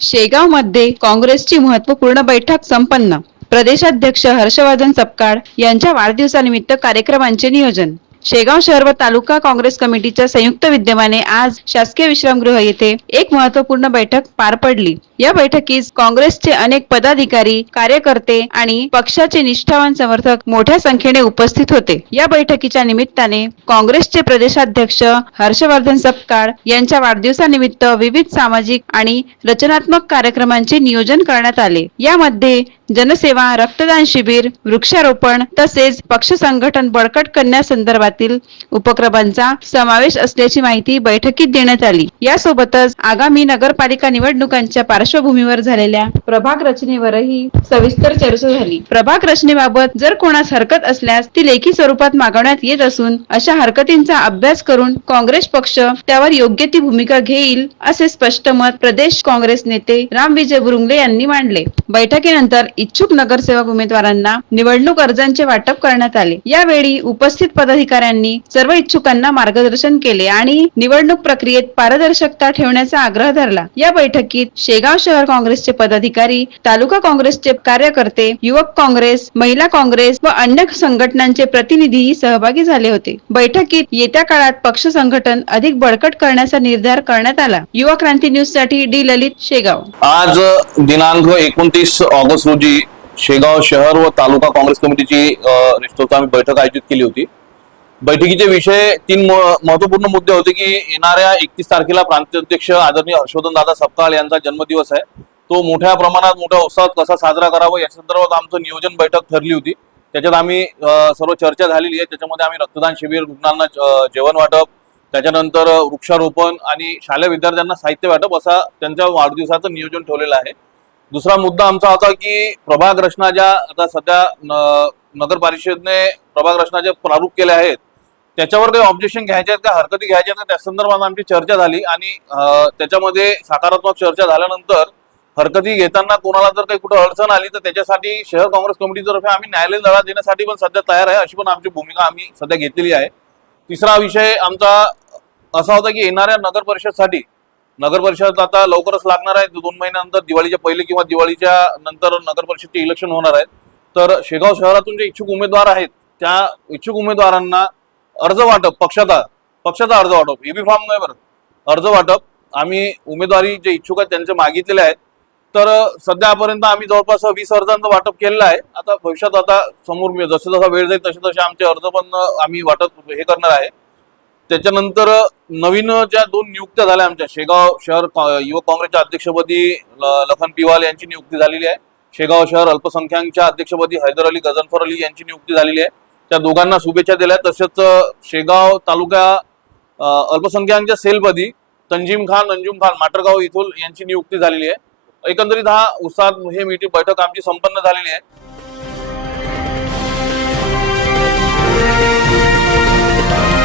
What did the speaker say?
शेगावमध्ये काँग्रेसची महत्त्वपूर्ण बैठक संपन्न. प्रदेशाध्यक्ष हर्षवर्धन सपकाळ यांच्या वाढदिवसानिमित्त कार्यक्रमांचे नियोजन. शेगाव शहर व तालुका काँग्रेस कमिटीच्या संयुक्त विद्यमाने आज शासकीय विश्रामगृह येथे एक महत्त्वपूर्ण बैठक पार पडली. या बैठकीस काँग्रेसचे अनेक पदाधिकारी कार्यकर्ते आणि पक्षाचे निष्ठावान समर्थक मोठ्या संख्येने उपस्थित होते. या बैठकीच्या निमित्ताने काँग्रेसचे प्रदेशाध्यक्ष हर्षवर्धन सपकाळ यांच्या वाढदिवसानिमित्त विविध सामाजिक आणि रचनात्मक कार्यक्रमांचे नियोजन करण्यात आले. यामध्ये जनसेवा रक्तदान शिबिर वृक्षारोपण तसेच पक्ष संघटन बळकट क्षेत्रातील उपक्रमांचा समावेश असल्याची माहिती बैठकीत देण्यात आली. यासोबतच आगामी नगरपालिका निवडणुकांच्या पार्श्वभूमीवर झालेल्या प्रभाग रचनेवरही सविस्तर चर्चा झाली. प्रभाग रचनेबाबत जर कोणास हरकत असल्यास ती लेखी स्वरूपात मागवण्यात येत असून अशा हरकतींचा अभ्यास करून काँग्रेस पक्ष त्यावर योग्य ती भूमिका घेईल असे स्पष्ट मत प्रदेश काँग्रेस नेते राम विजय बुरुंगले यांनी मांडले. बैठकीनंतर इच्छुक नगरसेवक उमेदवारांना निवडणूक अर्जांचे वाटप करण्यात आले. यावेळी उपस्थित पदाधिकारी अधिकाऱ्यांनी सर्व इच्छुकांना मार्गदर्शन केले आणि निवडणूक प्रक्रियेत पारदर्शकता ठेवण्याचा आग्रह धरला. या बैठकीत शेगाव शहर काँग्रेसचे पदाधिकारी तालुका काँग्रेसचे कार्यकर्ते युवक काँग्रेस महिला काँग्रेस व अन्य संघटनांचे प्रतिनिधीही सहभागी झाले होते. बैठकीत येत्या काळात पक्ष संघटन अधिक बळकट करण्याचा निर्धार करण्यात आला. युवा क्रांती न्यूजसाठी डी. ललित शेगाव. आज दिनांक एकोणतीस ऑगस्ट रोजी शेगाव शहर व तालुका काँग्रेस कमिटीची आम्ही बैठक आयोजित केली होती. बैठकीचे विषय तीन म- महत्त्वपूर्ण मुद्दे होते की येणाऱ्या एकतीस तारखेला प्रांताध्यक्ष आदरणीय हर्षवर्धन दादा सपकाळ यांचा जन्मदिवस आहे. तो मोठ्या प्रमाणात मोठ्या उत्साहात कसा साजरा करावा या संदर्भात आमचं नियोजन बैठक ठरली होती. त्याच्यात आम्ही सर्व चर्चा झालेली आहे. त्याच्यामध्ये आम्ही रक्तदान शिबिर रुग्णांना जेवण वाटप त्याच्यानंतर वृक्षारोपण आणि शालेय विद्यार्थ्यांना साहित्य वाटप असा त्यांच्या वाढदिवसाचं नियोजन ठेवलेलं आहे. दुसरा मुद्दा आमचा होता की प्रभाग रचना ज्या आता सध्या न- नगर परिषदने प्रभाग रचना ज्या प्रारूप केल्या आहेत त्याच्यावर काही ऑब्जेक्शन घ्यायचे आहेत का? हरकती घ्यायच्या आहेत का? त्या संदर्भात आमची चर्चा झाली आणि त्याच्यामध्ये सकारात्मक चर्चा झाल्यानंतर हरकती घेताना कोणाला जर काही कुठं अडचण आली तर त्याच्यासाठी शहर काँग्रेस कमिटीतर्फे आम्ही न्यायालयीन लढा देण्यासाठी पण सध्या तयार आहे अशी पण आमची भूमिका आम्ही सध्या घेतलेली आहे. तिसरा विषय आमचा असा होता की येणाऱ्या नगर परिषदसाठी नगर परिषद आता लवकरच लागणार आहे. दोन महिन्यानंतर दिवाळीच्या पहिले किंवा दिवाळीच्या नंतर नगर परिषदचे इलेक्शन होणार आहेत. तर शेगाव शहरातून जे इच्छुक उमेदवार आहेत त्या इच्छुक उमेदवारांना अर्ज वाटप पक्षाचा पक्षाचा अर्ज वाटप. ईबी फॉर्म नाही बरं अर्ज वाटप. आम्ही उमेदवारी जे इच्छुक आहेत त्यांचे मागितलेले आहेत. तर सध्यापर्यंत आम्ही जवळपास वीस अर्जांचं वाटप केलेलं आहे. आता भविष्यात आता समोर मी- जसं जसा वेळ जाईल तसे तसे आमचे अर्ज पण आम्ही वाटप हे करणार आहे. त्याच्यानंतर नवीन ज्या दोन नियुक्त्या झाल्या आमच्या शेगाव शहर का- युवक काँग्रेसच्या अध्यक्षपदी लखन पिवाल यांची नियुक्ती झालेली आहे. शेगाव शहर अल्पसंख्याकच्या अध्यक्षपदी हैदर अली गझनफर अली यांची नियुक्ती झालेली आहे. त्या दोघांना शुभेच्छा दिल्या. तसेच शेगाव तालुका अल्पसंख्याकांच्या अल्पसंख्याकच्या सेलपदी तंजीम खान अंजुम खान माटरगाव इथून यांची नियुक्ती झालेली आहे. एकंदरीत हा उत्साहात हे मीटिंग बैठक आमची संपन्न झालेली आहे.